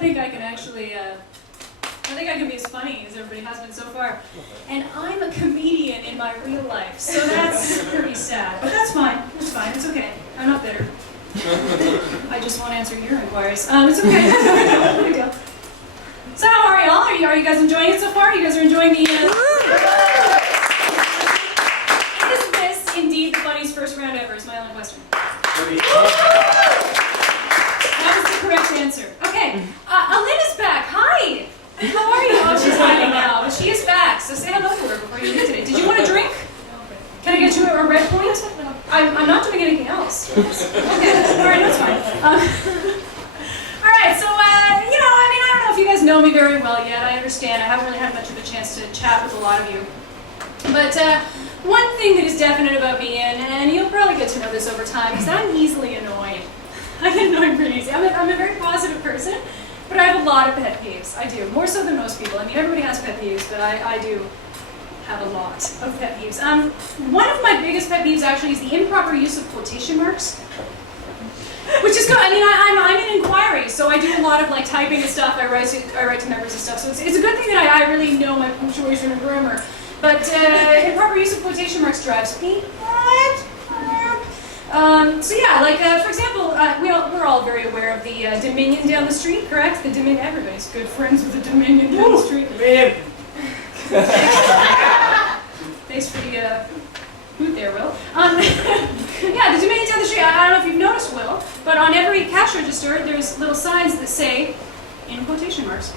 think I can actually, I think I can be as funny as everybody has been so far. And I'm a comedian in my real life, so that's pretty sad. But that's fine, it's okay. I'm not bitter. I just won't answer your inquiries. It's okay, no big deal. So how are y'all? Are you guys enjoying it so far? You guys are enjoying the, Is this indeed the funniest first round ever, is my only question. That was the correct answer. Okay, Alyn is back. Hi! How are you? Oh, she's hiding now, but she is back, so say hello to her before you leave today. Did you want a drink? Can I get you a red point? I'm not doing anything else. Okay, alright, that's fine. Alright, so, I don't know if you guys know me very well yet. I understand I haven't really had much of a chance to chat with a lot of you. But, one thing that is definite about me, and you'll probably get to know this over time, is that I'm easily annoyed. I get annoyed pretty easy. I'm a very positive person, but I have a lot of pet peeves. I do, more so than most people. I mean, everybody has pet peeves, but I do have a lot of pet peeves. One of my biggest pet peeves actually is the improper use of quotation marks. Which is good. I mean, I'm in inquiry, so I do a lot of like typing and stuff. I write to members and stuff. So it's a good thing that I really know my punctuation and grammar. But improper use of quotation marks drives me nuts. So yeah, like for example, we're all very aware of the Dominion down the street, correct? The Dominion. Everybody's good friends with the Dominion down the street. Man. Thanks for the hoot there, Will. Yeah, the Dominion down the street. I don't know if you've noticed, Will, but on every cash register, there's little signs that say, in quotation marks,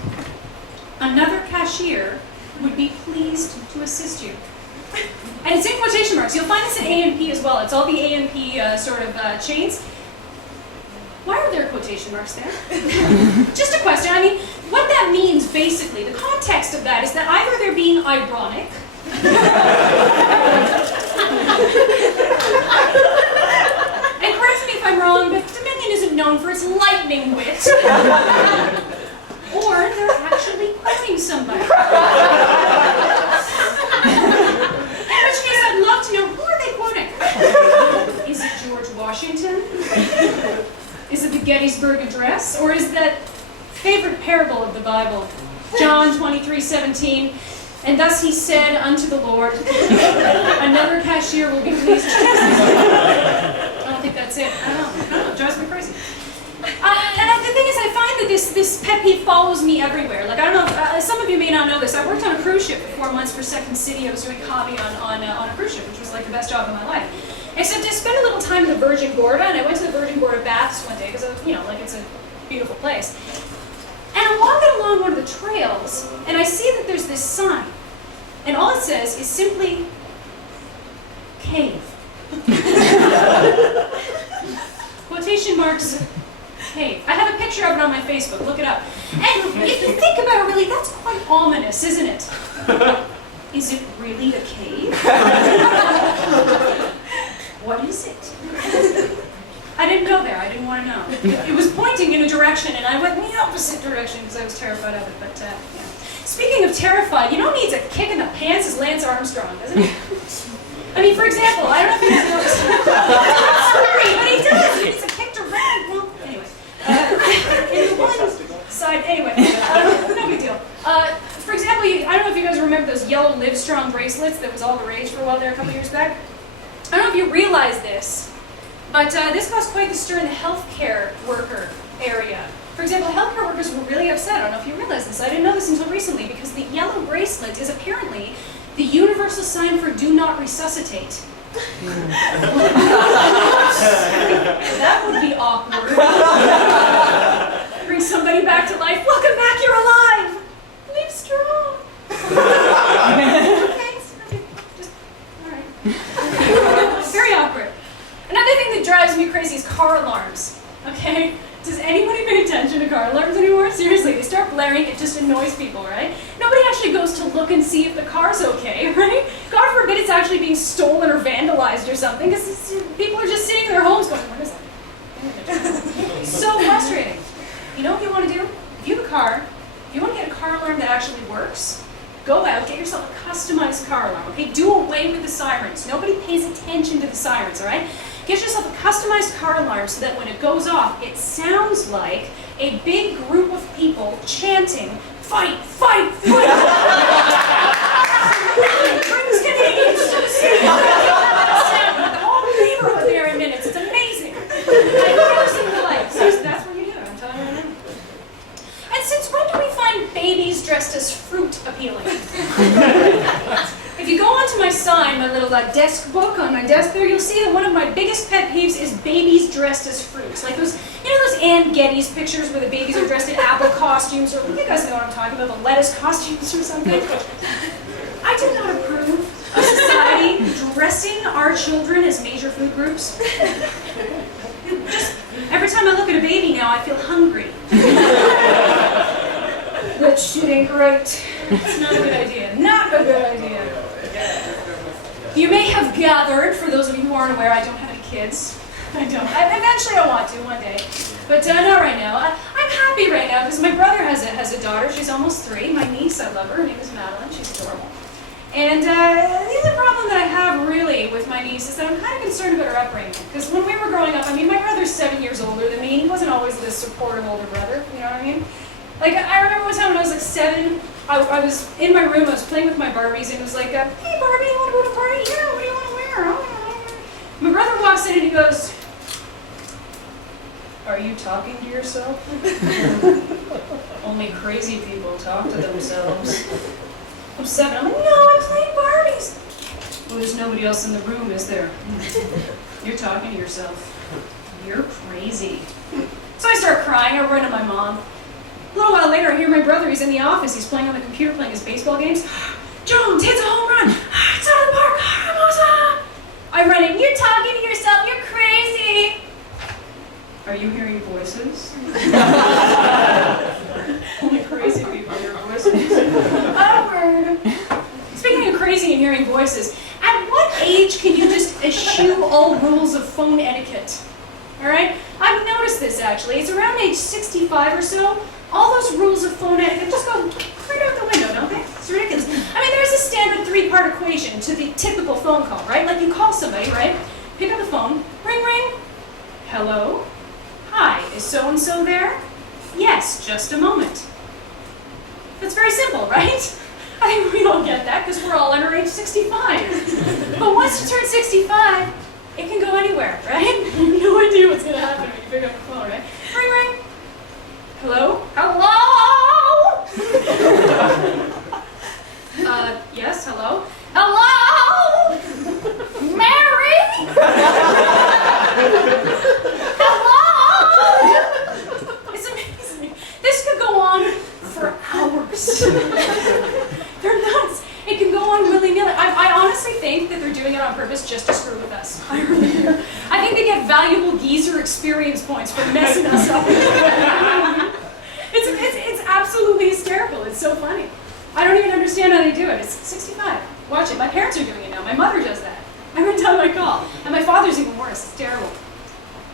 "Another cashier would be pleased to assist you." And it's in quotation marks. You'll find this in A&P as well. It's all the A&P chains. Why are there quotation marks there? Just a question. I mean, what that means basically, the context of that is that either they're being ironic, and correct me if I'm wrong, but Dominion isn't known for its lightning wit, or they're actually quoting somebody. In which case, I'd love to know, who are they quoting? Is it George Washington? Is it the Gettysburg Address? Or is that favorite parable of the Bible, John 23:17, "And thus he said unto the Lord, another cashier will be pleased to assist you." I don't think that's it. I don't know. It drives me crazy. And the thing is, I find that this pet peeve follows me everywhere. Like, I don't know, some of you may not know this. I worked on a cruise ship for 4 months for Second City. I was doing copy on a cruise ship, which was like the best job of my life. Except I spent a little time in the Virgin Gorda, and I went to the Virgin Gorda baths one day because, it's a beautiful place. And I'm walking along one of the trails, and I see that there's this sign. And all it says is simply, "cave." Quotation marks, "cave." I have a picture of it on my Facebook, look it up. And if you think about it really, that's quite ominous, isn't it? Is it really a cave? What is it? I didn't go there, I didn't want to know. It was pointing in a direction, and I went in the opposite direction because I was terrified of it, but yeah. Speaking of terrified, you know who needs a kick in the pants is Lance Armstrong, doesn't he? I mean, for example, I don't know if you guys noticed. Sorry, but he does. He needs a kick to run. Well, anyway. In the one side, anyway, no big deal. For example, I don't know if you guys remember those yellow Livestrong bracelets that was all the rage for a while there a couple years back. I don't know if you realize this, but this caused quite the stir in the healthcare worker area. For example, healthcare workers were really upset. I don't know if you realize this. I didn't know this until recently because the yellow bracelet is apparently the universal sign for "do not resuscitate." That would be awkward. Bring somebody back to life. Welcome back, you're alive. Live strong. Thanks. Just, all right. Very awkward. Another thing that drives me crazy is car alarms. Okay? Does anybody pay attention to car alarms anymore? Seriously, they start blaring, it just annoys people, right? Nobody actually goes to look and see if the car's okay, right? God forbid it's actually being stolen or vandalized or something, because people are just sitting in their homes going, "What is that?" So frustrating. You know what you want to do? If you have a car, if you want to get a car alarm that actually works, go out, get yourself a customized car alarm, okay? Do away with the sirens. Nobody pays attention to the sirens, all right? Get yourself a customized car alarm so that when it goes off, it sounds like a big group of people chanting, "Fight, fight, fight!" Brings Canadians to the city. The whole neighborhood there in minutes. It's amazing. I've never seen the like. So that's what you do. I'm telling you right now. And since when do we find babies dressed as fruit appealing? If you go onto my sign, my little desk book on my desk there, you'll see that one of my biggest pet peeves is babies dressed as fruits. Like those, you know those Ann Geddes pictures where the babies are dressed in apple costumes, or you guys know what I'm talking about, the lettuce costumes or something? I do not approve of society dressing our children as major food groups. Just every time I look at a baby now, I feel hungry. That shit ain't great. It's not a good idea. Not a good idea. You may have gathered, for those of you who aren't aware, I don't have any kids. I don't. Eventually I want to, one day. But not right now. I'm happy right now because my brother has a daughter. She's almost 3. My niece, I love her. Her name is Madeline. She's adorable. And the other problem that I have really with my niece is that I'm kind of concerned about her upbringing. Because when we were growing up, I mean, my brother's 7 years older than me. He wasn't always this supportive older brother, you know what I mean? Like, I remember one time when I was like 7, I was in my room, I was playing with my Barbies, and it was like, "Hey Barbie, you want to go to a party? Yeah, what do you want to wear?" "Oh, my brother walks in and he goes, "Are you talking to yourself?" "Only crazy people talk to themselves." I'm 7, I'm like, "No, I'm playing Barbies." "Well, there's nobody else in the room, is there?" "You're talking to yourself. You're crazy." So I start crying, I run to my mom. A little while later, I hear my brother, he's in the office, he's playing on the computer, playing his baseball games. "Jones hits a home run. It's out of the park. I run in, "You're talking to yourself, you're crazy." "Are you hearing voices?" "Only crazy people hear voices." Awkward. Speaking of crazy and hearing voices, at what age can you just eschew all rules of phone etiquette? All right? I've noticed this actually. It's around age 65 or so. All those rules of phone etiquette just go right out the window, don't they? It's ridiculous. I mean, there's a standard 3-part equation to the typical phone call, right? Like you call somebody, right? Pick up the phone, ring, ring. "Hello? Hi, is so-and-so there?" "Yes, just a moment." That's very simple, right? I think we all get that because we're all under age 65. But once you turn 65, it can go anywhere, right? You have no idea what's going to happen when you pick up the phone, right? Ring, ring. "Hello? Hello?" Yes, hello? "Hello? Mary? Hello?" It's amazing. This could go on for hours. They're nuts. It can go on willy-nilly. I honestly think that they're doing it on purpose just to screw with us. I really do. I think they get valuable geezer experience points for messing us up. It's absolutely hysterical. It's so funny. I don't even understand how they do it. It's 65. Watch it. My parents are doing it now. My mother does that. Every time I call. And my father's even worse. It's terrible.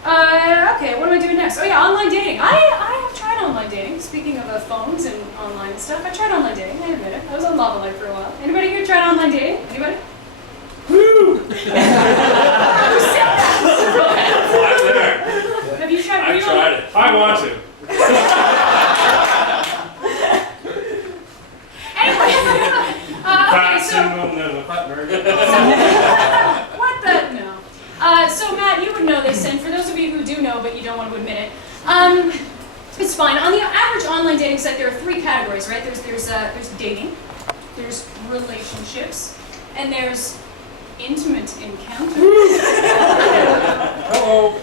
Okay, what am I doing next? Oh yeah, online dating. I have tried online dating. Speaking of phones and online stuff, I tried online dating. I admit it. I was on Lava Life for a while. Anybody here tried online dating? Anybody? Woo! Who said that? I'm there. Have you tried? I've tried it. I want to. Anyway, okay, so what the no? So Matt, you would know this, and for those of you who do know but you don't want to admit it, it's fine. On the average online dating site, there are 3 categories, right? There's dating, there's relationships, and there's intimate encounters. Hello.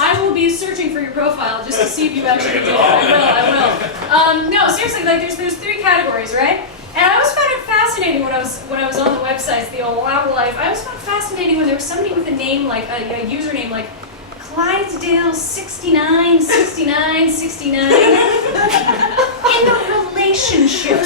I will be searching for your profile just to see if you actually did it. I will. No, seriously, like there's 3 categories, right? And I always found it fascinating when I was on the websites, the old Lava Life. I always found it fascinating when there was somebody with a name like a username like Clydesdale 69 69 69 in the relationship